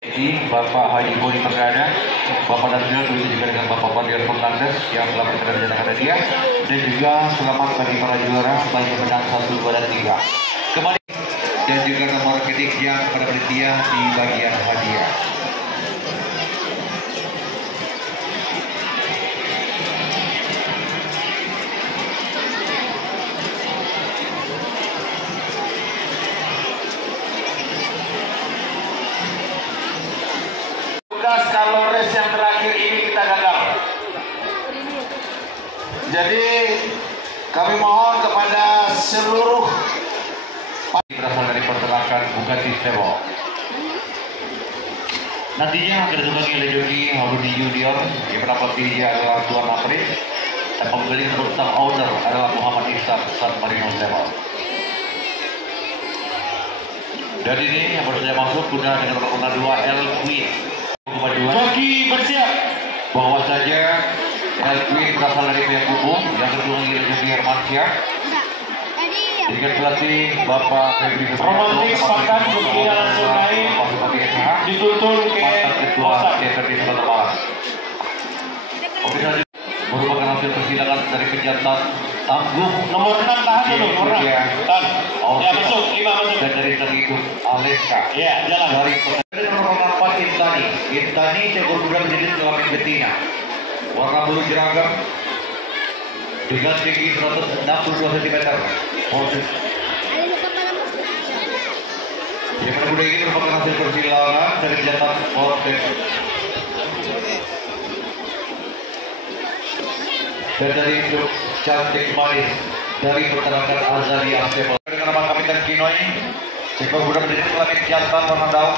Jadi Bapak Haji Boni Perdana, Bapak Darjana begitu juga dengan Bapak Fadil Fernandes yang telah berkenan dengan dia, dan juga selamat bagi para juara bagi menang 1, 2, dan 3. Kembali dan juga nomor rekening yang pada panitia di bagian hadiah. Kalau race yang terakhir ini kita gagal. Jadi kami mohon kepada seluruh berasal dari perterakan Bugatti Stebo. Nantinya akan ditumpangi oleh joki Harudi Junior yang mendapati dia adalah Tuan Apri dan pemilik bersama owner adalah Muhammad Ihsan San Marino Stebo. Dan ini yang baru saja masuk kuda dengan nomor 2 El Queen. joki bersiap. Bahwa saja El Queen berasal dari pihak umum yang kedua oleh joki Hermansyah. Dengan pelatih Bapak Febri Romantis bahkan joki langsung naik dituntun ke ketua TPD Sumatera. Merupakan hasil persidangan dari pejantan tangguh nomor 6 tahan dulu, nomor 6 tahan. Ya masuk, 5 masuk. Dan dari itu Aleska. Ya jalan. Dari nomor 4 Intani. Intani seekor kuda menjadi kelamin betina. Warna bulu jeragam dengan tinggi 162 cm. Yang kuda ini merupakan hasil persidangan dari pejantan Fortes. Dan dari itu cantik manis dari peternakan Azalia Stable dengan nama Kapitan Kinoi, seekor kuda menjadi kelamin jantan warna daun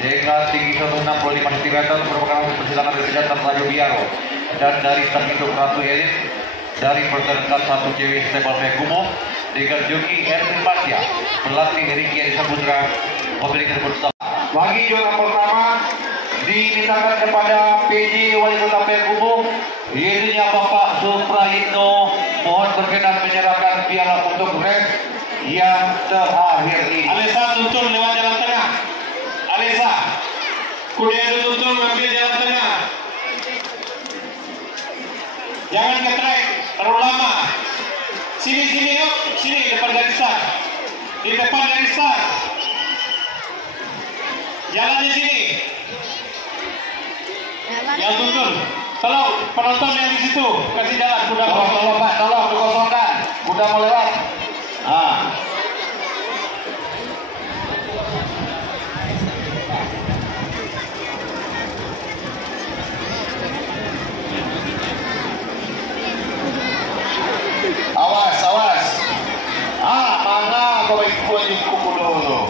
dengan tinggi 165 cm merupakan hasil persidangan dari pejantan Rajo Biaro. Dan dari terhitung Ratu Elit dari peternakan satu cewek Stable Mekumo dengan joki Erwin Basya, pelatih Ricky Adi Saputra, pemilik Republik. Bagi juara pertama dimintakan kepada PJ Wali Kota Payakumbuh, yaitu Bapak Suprahito. Mohon berkenan menyerahkan piala untuk race yang terakhir ini. Alisa tuntun lewat jalan tengah. Alisa, kuda yang dituntun mengambil jalan tengah. Jangan ke trek terlalu lama. Sini yuk, sini depan garis start. Di depan garis start. Jalannya sini. Yang tuntun. Tolong penonton yang di situ kasih jalan kuda. Tolong Pak, tolong dikosongkan. Kuda mau lewat. Awas. Mana kau ikut kuku dulu.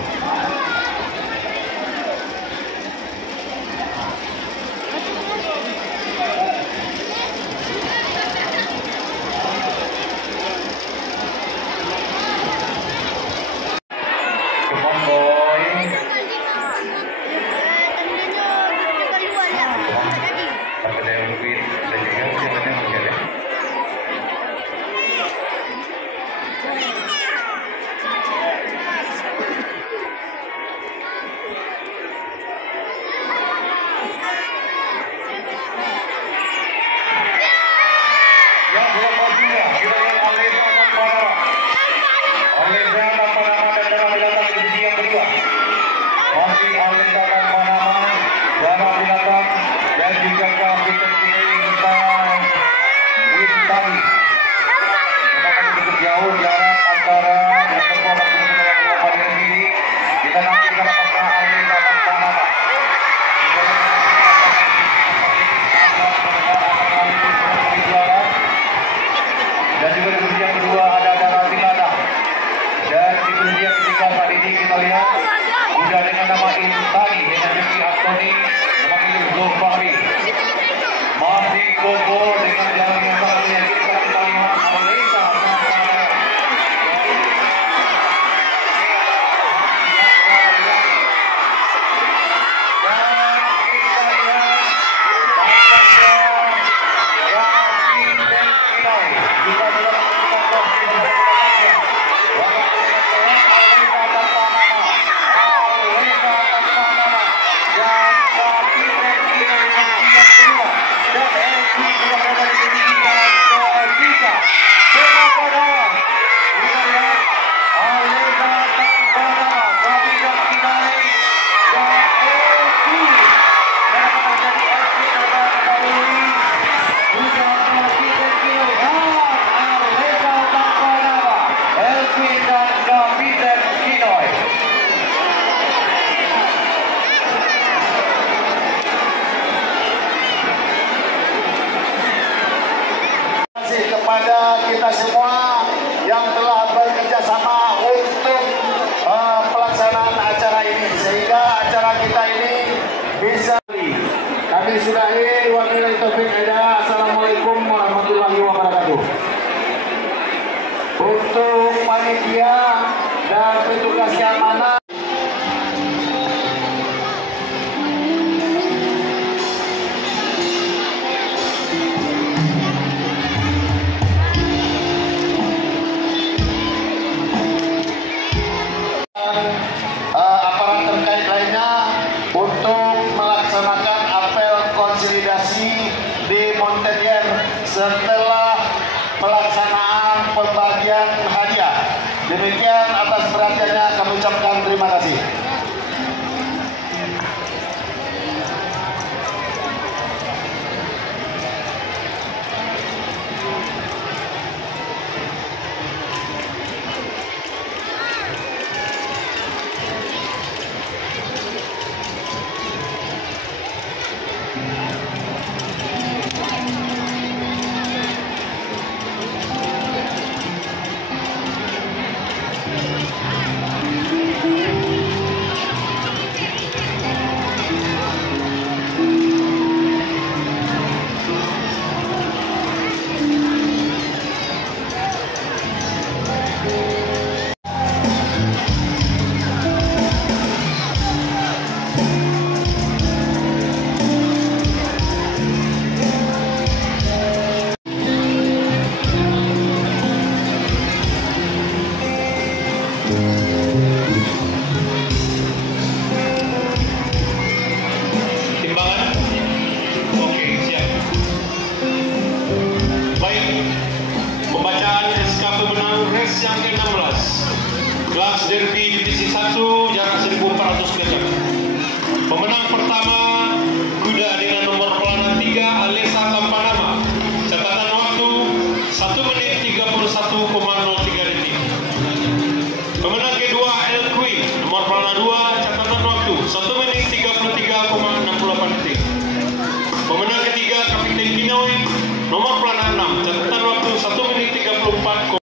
bisa. Kami sudahi, wabillahi taufik hidayah. Assalamualaikum warahmatullahi wabarakatuh. Untuk panitia dan petugas keamanan. Aparat terkait lainnya untuk melaksanakan apel konsolidasi di Montpellier setelah pelaksanaan pembagian hadiah. Demikian, atas perhatiannya kami ucapkan terima kasih. Timbangan? Oke, siap. Baik, pembacaan SK pemenang race yang ke-16 kelas derby divisi 1 jarak 1400 meter. Pemenang pertama kuda dengan nomor pelana 3 Alessa Kampanama, catatan waktu 1 menit 31,03 detik. Pemenang kedua El Queen, nomor pelana 2, catatan waktu 1 menit 33,68 detik. Pemenang ketiga Kapiten Kinoy, nomor pelana